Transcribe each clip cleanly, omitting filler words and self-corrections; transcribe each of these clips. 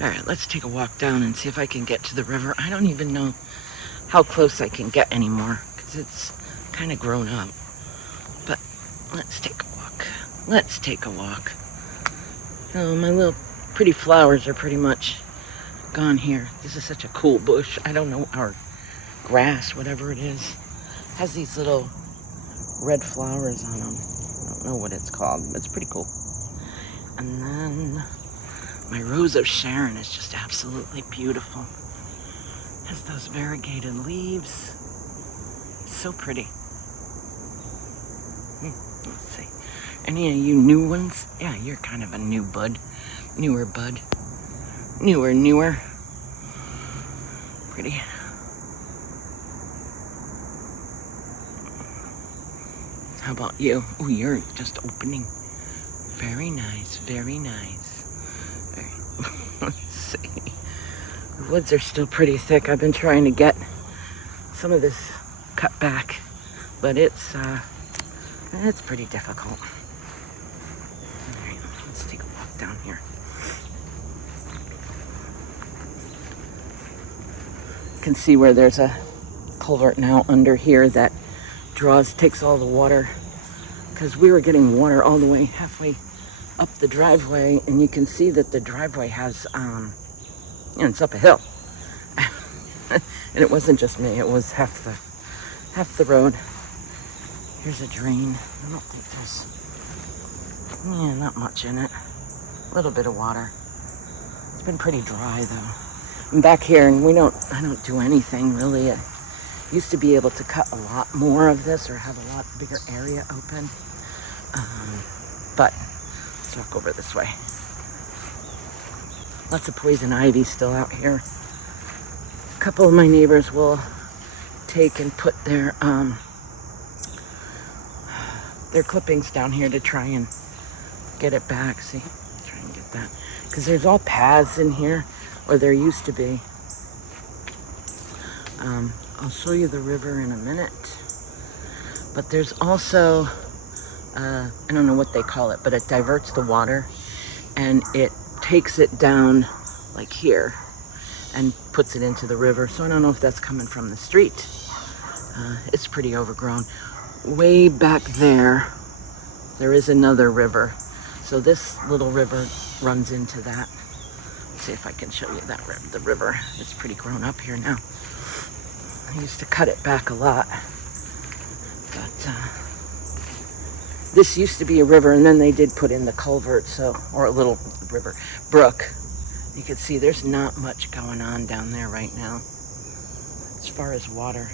All right, let's take a walk down and see if I can get to the river. I don't even know how close I can get anymore because it's kind of grown up. But let's take a walk. Let's take a walk. Oh, my little pretty flowers are pretty much gone here. This is such a cool bush. I don't know, our grass, whatever it is, has these little red flowers on them. I don't know what it's called, but it's pretty cool. And then my Rose of Sharon is just absolutely beautiful. Has those variegated leaves. So pretty. Let's see. Any of you new ones? Yeah, you're kind of a new bud. Newer bud. Newer. Pretty. How about you? Oh, you're just opening. Very nice, very nice. Let's see. The woods are still pretty thick. I've been trying to get some of this cut back, but it's pretty difficult. All right, let's take a walk down here. You can see where there's a culvert now under here that takes all the water, because we were getting water all the way halfway up the driveway, and you can see that the driveway has, it's up a hill. And it wasn't just me, it was half the road. Here's a drain. I don't think there's, not much in it. A little bit of water. It's been pretty dry though. I'm back here and I don't do anything really. I used to be able to cut a lot more of this or have a lot bigger area open. But let's walk over this way. Lots of poison ivy still out here. A couple of my neighbors will take and put their clippings down here to try and get it back. See, try and get that. Because there's all paths in here, or there used to be. I'll show you the river in a minute. But there's also, I don't know what they call it, but it diverts the water and it takes it down like here and puts it into the river. So I don't know if that's coming from the street. It's pretty overgrown. Way back there is another river. So this little river runs into that. Let's see if I can show you that the river. It's pretty grown up here now. I used to cut it back a lot. But this used to be a river, and then they did put in the culvert, or a little brook. You can see there's not much going on down there right now as far as water.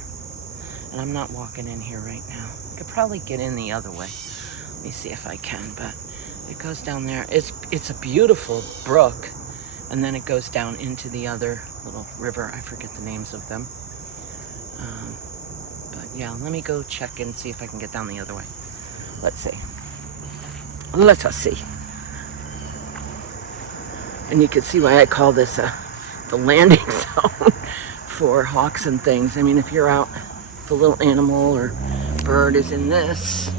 And I'm not walking in here right now. I could probably get in the other way. Let me see if I can, but it goes down there. It's a beautiful brook, and then it goes down into the other little river. I forget the names of them. But yeah, let me go check and see if I can get down the other way. Let's see. Let us see. And you can see why I call this the landing zone for hawks and things. I mean, if you're out, if a little animal or bird is in this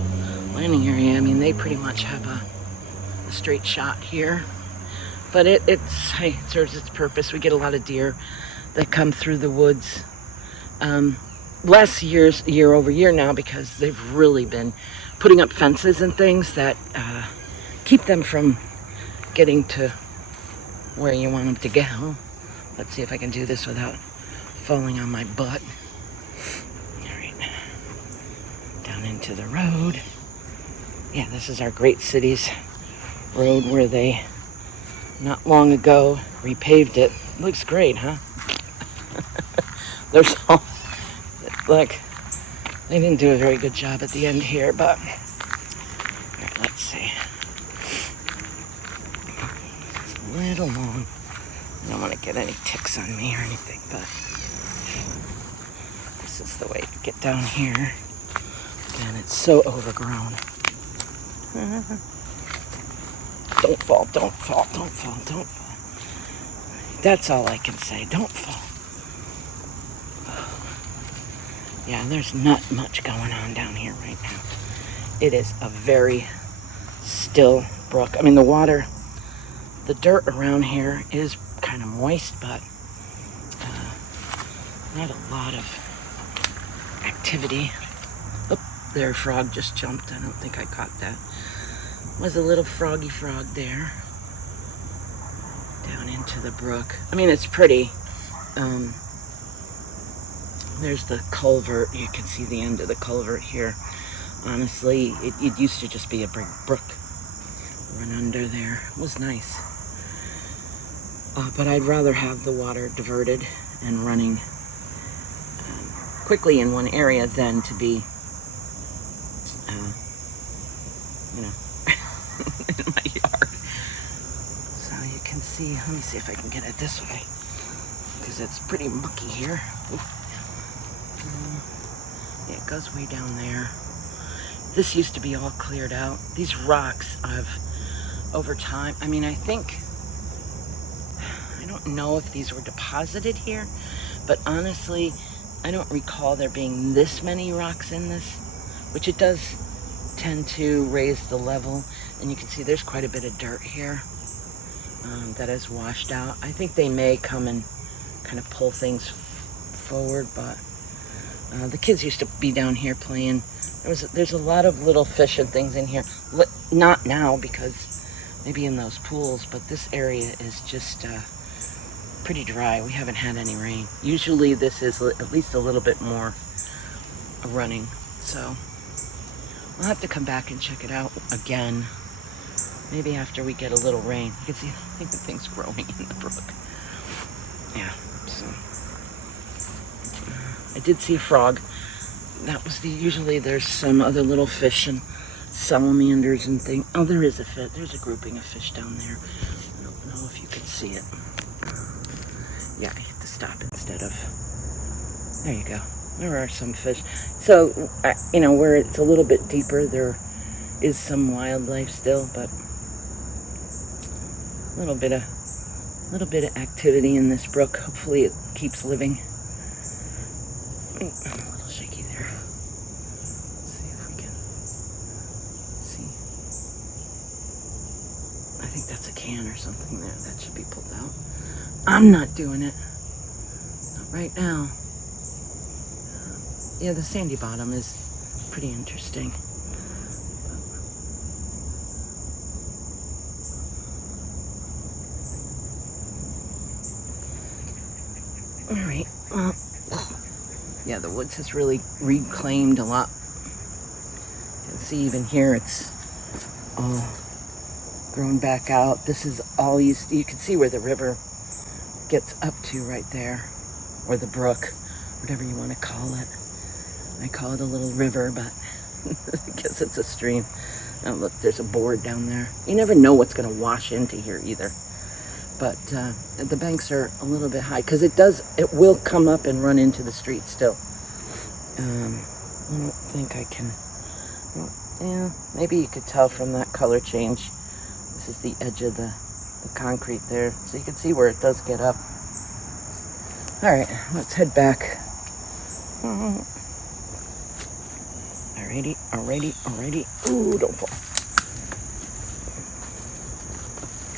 landing area, I mean, they pretty much have a straight shot here. But it serves its purpose. We get a lot of deer that come through the woods. Less year over year now, because they've really been putting up fences and things that keep them from getting to where you want them to go. Let's see if I can do this without falling on my butt. All right, down into the road. Yeah, this is our Great Cities road where they not long ago repaved it. Looks great, huh? There's all, like, they didn't do a very good job at the end here, but all right, let's see. It's a little long. I don't want to get any ticks on me or anything, but this is the way to get down here. And it's so overgrown. Don't fall, don't fall, don't fall, don't fall. That's all I can say, don't fall. Yeah, there's not much going on down here right now. It is a very still brook. I mean, the water, the dirt around here is kind of moist, but not a lot of activity. Oh, there, a frog just jumped. I don't think I caught that. Was a little froggy frog there. Down into the brook. I mean, it's pretty. There's the culvert. You can see the end of the culvert here. Honestly, it used to just be a big brook run under there. It was nice. But I'd rather have the water diverted and running quickly in one area than to be, you know, in my yard. So you can see, let me see if I can get it this way, because it's pretty mucky here. Yeah, it goes way down there. This used to be all cleared out. These rocks have, over time, I mean, I don't know if these were deposited here, but honestly, I don't recall there being this many rocks in this, which it does tend to raise the level. And you can see there's quite a bit of dirt here that has washed out. I think they may come and kind of pull things forward, but the kids used to be down here playing. There's a lot of little fish and things in here. Not now, because maybe in those pools, but this area is just pretty dry. We haven't had any rain. Usually this is at least a little bit more running. So I'll have to come back and check it out again. Maybe after we get a little rain. You can see the things growing in the brook. Yeah, so I did see a frog. That was usually there's some other little fish and salamanders and things. Oh, there is a fish. There's a grouping of fish down there. I don't know if you can see it. Yeah, I hit the stop instead of, there you go. There are some fish. So, you know, where it's a little bit deeper, there is some wildlife still, but a little bit of activity in this brook. Hopefully it keeps living. A little shaky there. Let's see if we can see. I think that's a can or something there. That should be pulled out. I'm not doing it. Not right now. Yeah, the sandy bottom is pretty interesting. All right. Well, yeah, the woods has really reclaimed a lot. You can see even here it's all grown back out. This is all you can see where the river gets up to right there, or the brook, whatever you want to call it. I call it a little river, but I guess it's a stream. Oh, look, there's a board down there. You never know what's going to wash into here either. But the banks are a little bit high, because it will come up and run into the street still. I don't think I can, yeah, maybe you could tell from that color change. This is the edge of the concrete there, so you can see where it does get up. All right, let's head back. Alrighty. Ooh, don't fall.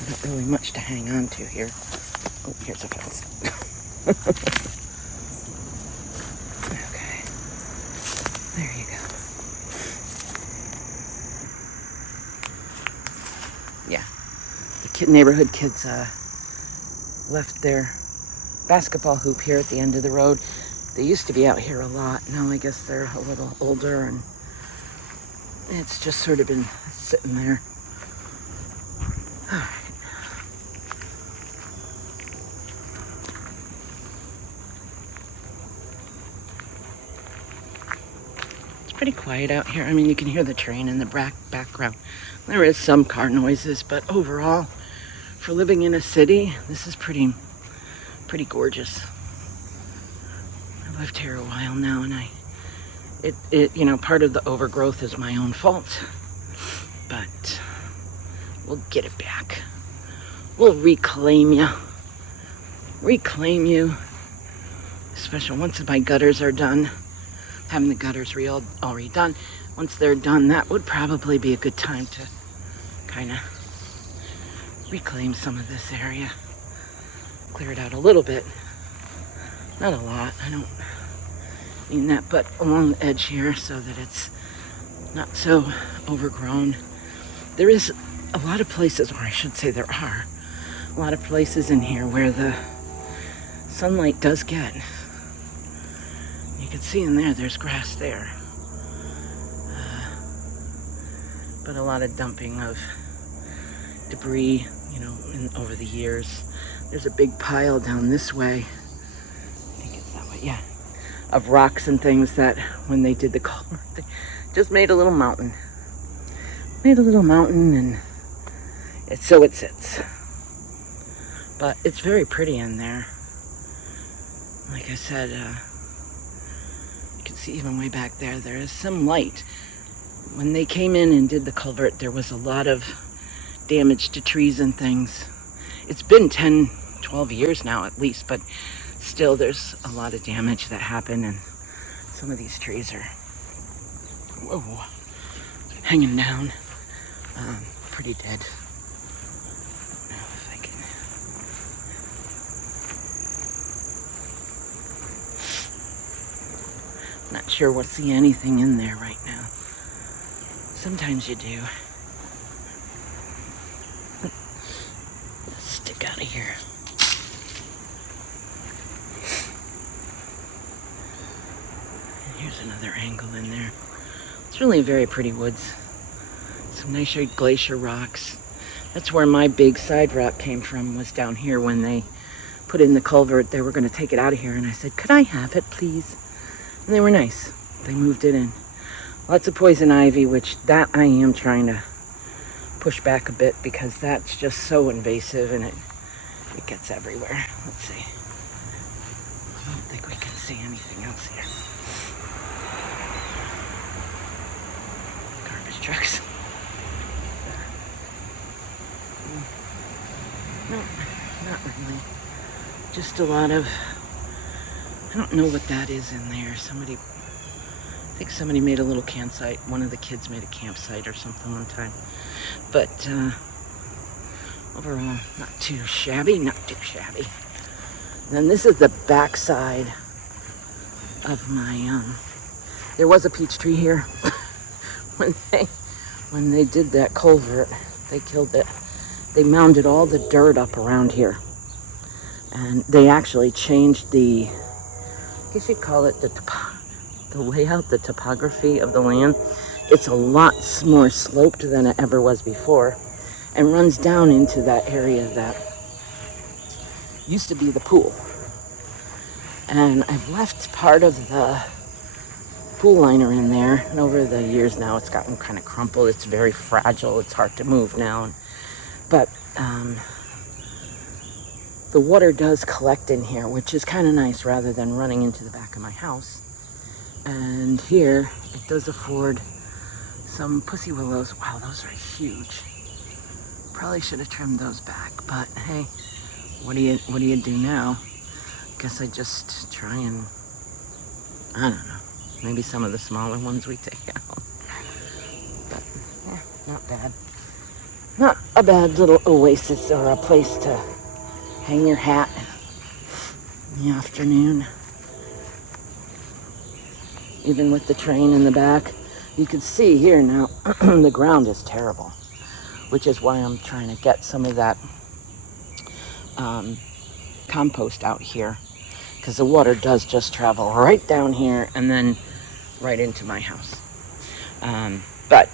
Not really much to hang on to here. Oh, here's a fence. Okay. There you go. Yeah. The neighborhood kids left their basketball hoop here at the end of the road. They used to be out here a lot. Now I guess they're a little older and it's just sort of been sitting there. All right. It's pretty quiet out here. I mean, you can hear the train in the background. There is some car noises, but overall, for living in a city, this is pretty gorgeous. I've lived here a while now, and you know, part of the overgrowth is my own fault, but we'll get it back. We'll reclaim you, especially once my gutters are done. Having the gutters already done. Once they're done, that would probably be a good time to kind of reclaim some of this area. clear it out a little bit. Not a lot, I don't mean that, but along the edge here so that it's not so overgrown. There is a lot of places, or I should say there are, a lot of places in here where the sunlight does get. You can see in there, there's grass there. But a lot of dumping of debris, you know, over the years. There's a big pile down this way. I think it's that way, yeah. Of rocks and things that when they did the culvert, they just made a little mountain. Made a little mountain, and so it sits. But it's very pretty in there. Like I said, you can see even way back there, there is some light. When they came in and did the culvert, there was a lot of damage to trees and things. It's been 10, 12 years now at least, but still there's a lot of damage that happened, and some of these trees are, whoa, hanging down, pretty dead. Now if I can, not sure we'll see anything in there right now. Sometimes you do. Let's stick out of here. And here's another angle in there. It's really very pretty woods. Some nice glacier rocks. That's where my big side rock came from, was down here when they put in the culvert. They were going to take it out of here, and I said, could I have it, please? And they were nice. They moved it in. Lots of poison ivy, which that I am trying to push back a bit because that's just so invasive and it gets everywhere. Let's see. I don't think we can see anything else here. Garbage trucks. No, not really. Just a lot of, I don't know what that is in there. I think somebody made a little campsite. One of the kids made a campsite or something one time. But overall, not too shabby, not too shabby. Then this is the back side of my, there was a peach tree here. when they did that culvert, they killed it. They mounded all the dirt up around here. And they actually changed the, I guess you'd call it the layout, the topography of the land. It's a lot more sloped than it ever was before, and runs down into that area that used to be the pool. And I've left part of the pool liner in there, and over the years now it's gotten kind of crumpled. It's very fragile. It's hard to move now. But the water does collect in here, which is kind of nice rather than running into the back of my house. And here, it does afford some pussy willows. Wow, those are huge. Probably should have trimmed those back, but hey, what do you do now? Guess I just try and, I don't know, maybe some of the smaller ones we take out. But yeah, not bad. Not a bad little oasis or a place to hang your hat in the afternoon. Even with the train in the back, you can see here now the ground is terrible, which is why I'm trying to get some of that compost out here, because the water does just travel right down here and then right into my house. But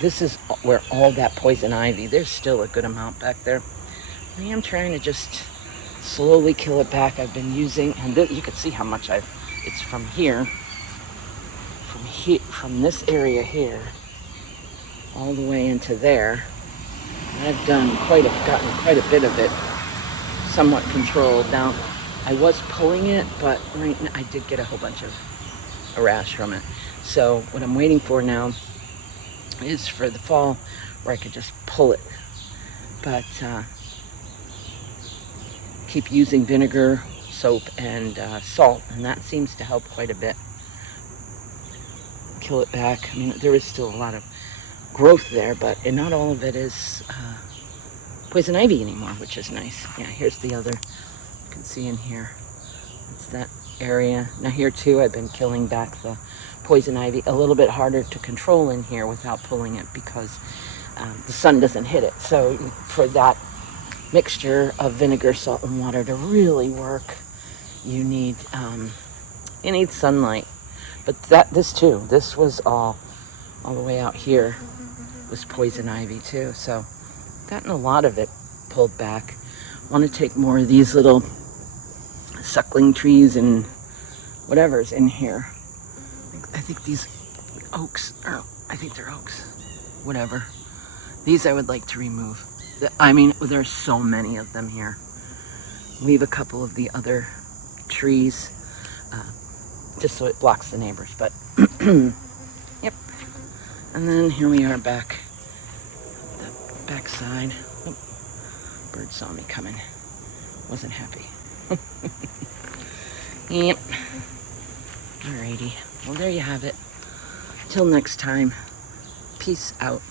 this is where all that poison ivy, there's still a good amount back there. I am trying to just slowly kill it back. I've been using, and you can see how much it's from here, from this area here, all the way into there. And I've gotten quite a bit of it somewhat controlled. Now, I was pulling it, but right now I did get a whole bunch of a rash from it. So what I'm waiting for now is for the fall where I could just pull it. But keep using vinegar, soap, and salt, and that seems to help quite a bit. Kill it back. I mean, there is still a lot of growth there, but not all of it is poison ivy anymore, which is nice. Yeah, here's the other can see in here. It's that area. Now here too, I've been killing back the poison ivy. A little bit harder to control in here without pulling it because the sun doesn't hit it. So for that mixture of vinegar, salt, and water to really work, you need sunlight. But this was all the way out here was poison ivy too. So gotten a lot of it pulled back. Want to take more of these little suckling trees and whatever's in here. I think these oaks, or I think they're oaks, whatever. These I would like to remove. I mean, there's so many of them here. Leave a couple of the other trees, just so it blocks the neighbors, but yep. And then here we are back, the back side. Oh, bird saw me coming, wasn't happy. Yep. Alrighty, well there you have it. Till next time, peace out.